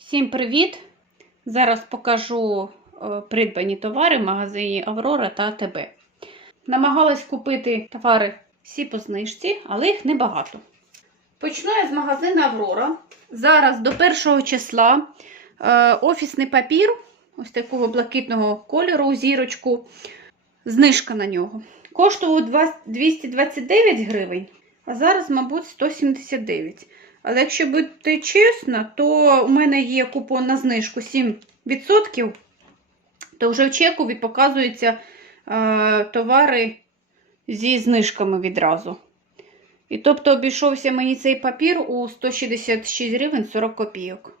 Всім привіт! Зараз покажу е, придбані товари в магазині Аврора та АТБ. Намагалась купити товари всі по знижці, але їх небагато. Почну я з магазину Аврора. Зараз до 1 числа е, офісний папір, ось такого блакитного кольору у зірочку, знижка на нього. Коштував 229 гривень, а зараз, мабуть, 179. Але якщо бути чесно, то у мене є купон на знижку 7%, то вже в чекові показуються е, товари зі знижками відразу. І тобто обійшовся мені цей папір у 166 гривень 40 копійок.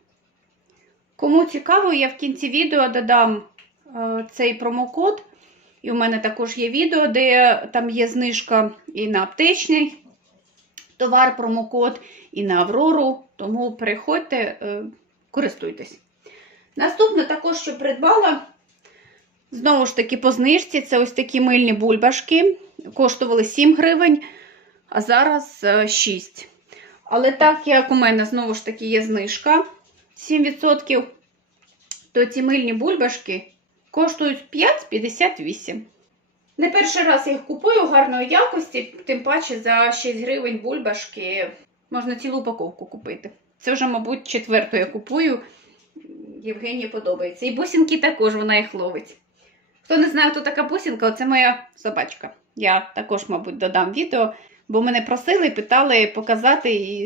Кому цікаво, я в кінці відео додам е, цей промокод. І у мене також є відео, де там є знижка і на аптечний товар, промокод, і на Аврору. Тому переходьте, е, користуйтесь. Наступне також, що придбала, знову ж таки, по знижці, це ось такі мильні бульбашки. Коштували 7 гривень, а зараз е, 6. Але так як у мене знову ж таки є знижка 7%, то ці мильні бульбашки коштують 5,58. Не перший раз я їх купую гарної якості, тим паче за 6 гривень бульбашки можна цілу упаковку купити. Це вже, мабуть, четверту я купую. Євгенії подобається. І бусинки також вона їх ловить. Хто не знає, хто така бусинка, це моя собачка. Я також, мабуть, додам відео, бо мене просили питали показати, і,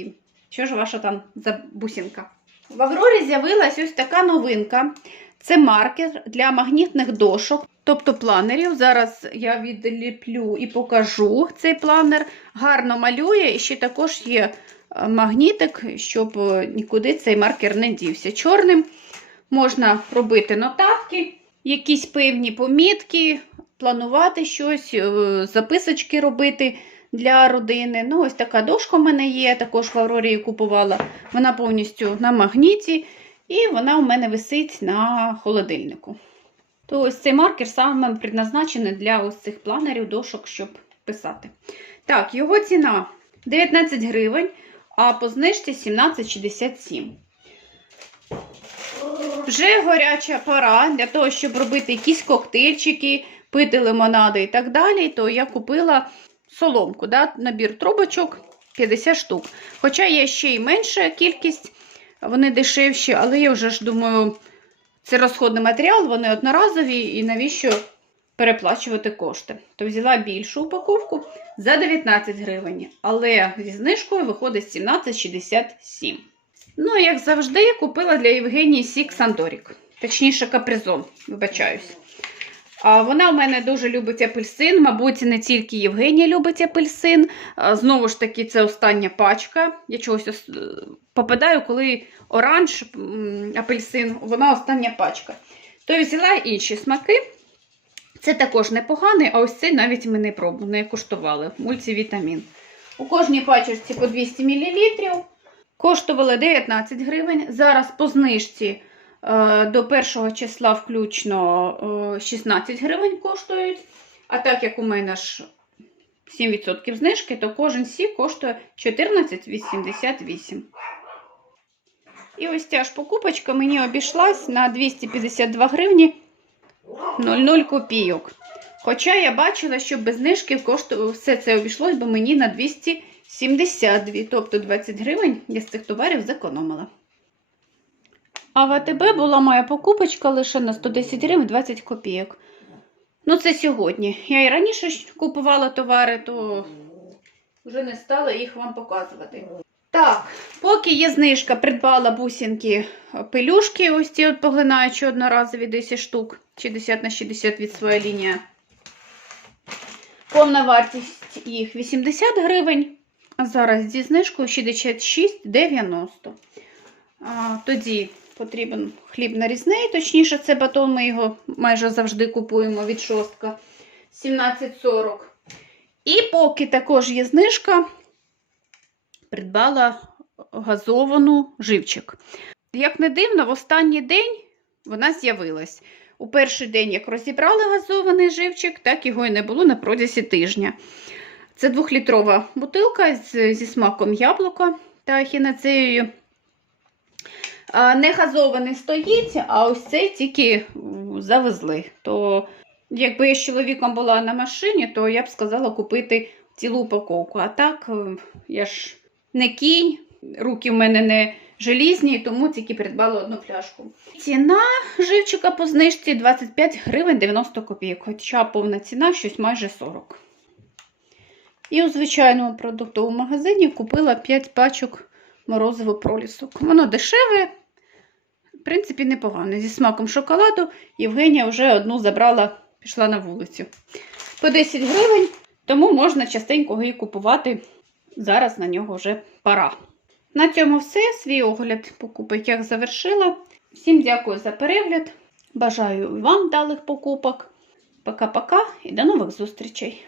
і що ж ваша там за бусинка. В Аврорі з'явилась ось така новинка. Це маркер для магнітних дошок, тобто планерів. Зараз я відліплю і покажу цей планер. Гарно малює, і ще також є е, магнітик, щоб е, нікуди цей маркер не дівся. Чорним можна робити нотатки, якісь певні помітки, планувати щось, е, записочки робити для родини. Ну, ось така дошка в мене є, також в Аврорі купувала. Вона повністю на магніті. І вона у мене висить на холодильнику. То ось цей маркер саме предназначений для ось цих планерів, дошок, щоб писати. Так, його ціна 19 гривень, а по знижці 17,67. Вже горяча пора для того, щоб робити якісь коктейльчики, пити лимонади і так далі, то я купила соломку, да, набір трубочок 50 штук. Хоча є ще й менша кількість. Вони дешевші, але я вже ж думаю, це розходний матеріал, вони одноразові, і навіщо переплачувати кошти. То взяла більшу упаковку за 19 гривень, але зі знижкою виходить 17,67. Ну, як завжди, купила для Євгенії Сік Сандорік, точніше, капризон, вибачаюсь. Вона в мене дуже любить апельсин. Мабуть, не тільки Євгенія любить апельсин. Знову ж таки, це остання пачка. Я чогось попадаю, коли оранж, апельсин, вона остання пачка. То взяла інші смаки. Це також непоганий, а ось цей навіть ми не пробували, не куштували. Мультивітамін. У кожній пачечці по 200 мл. Коштували 19 гривень. Зараз по знижці до 1 числа включно е, 16 гривень коштують. А так як у мене ж 7% знижки, то кожен сік коштує 14,88. І ось ця ж покупочка мені обійшлась на 252 гривні 00 копійок. Хоча я бачила, що без знижки все це обійшлось би мені на 272, тобто 20 гривень я з цих товарів зекономила. А в АТБ була моя покупочка лише на 110 гривень 20 копійок. Ну, це сьогодні. Я і раніше купувала товари, то вже не стала їх вам показувати. Так, поки є знижка, придбала бусинки е, пелюшки, ось ці от поглинаючі одноразові 10 штук, 60 на 60 від своя лінія. Повна вартість їх 80 гривень, а зараз зі знижкою 66,90. Тоді потрібен хліб нарізний, точніше, це батон, ми його майже завжди купуємо від шостка 17,40. І поки також є знижка, придбала газовану живчик. Як не дивно, в останній день вона з'явилась. У перший день, як розібрали газований живчик, так його і не було на протязі тижня. Це двохлітрова бутилка зі смаком яблука та хінацеєю. Не газований стоїть, а ось цей тільки завезли. То якби я з чоловіком була на машині, то я б сказала купити цілу упаковку. А так, е, я ж не кінь, руки в мене не желізні, тому тільки придбала одну пляшку. Ціна живчика по знижці 25 гривень 90 копійок, хоча повна ціна щось майже 40. І у звичайному продуктовому магазині купила 5 пачок морозиво пролісок. Воно дешеве, в принципі, непогане. Зі смаком шоколаду Євгенія вже одну забрала, пішла на вулицю. По 10 гривень, тому можна частенько її купувати. Зараз на нього вже пора. На цьому все. Свій огляд покупок я завершила. Всім дякую за перегляд. Бажаю вам вдалих покупок. Пока-пока і до нових зустрічей!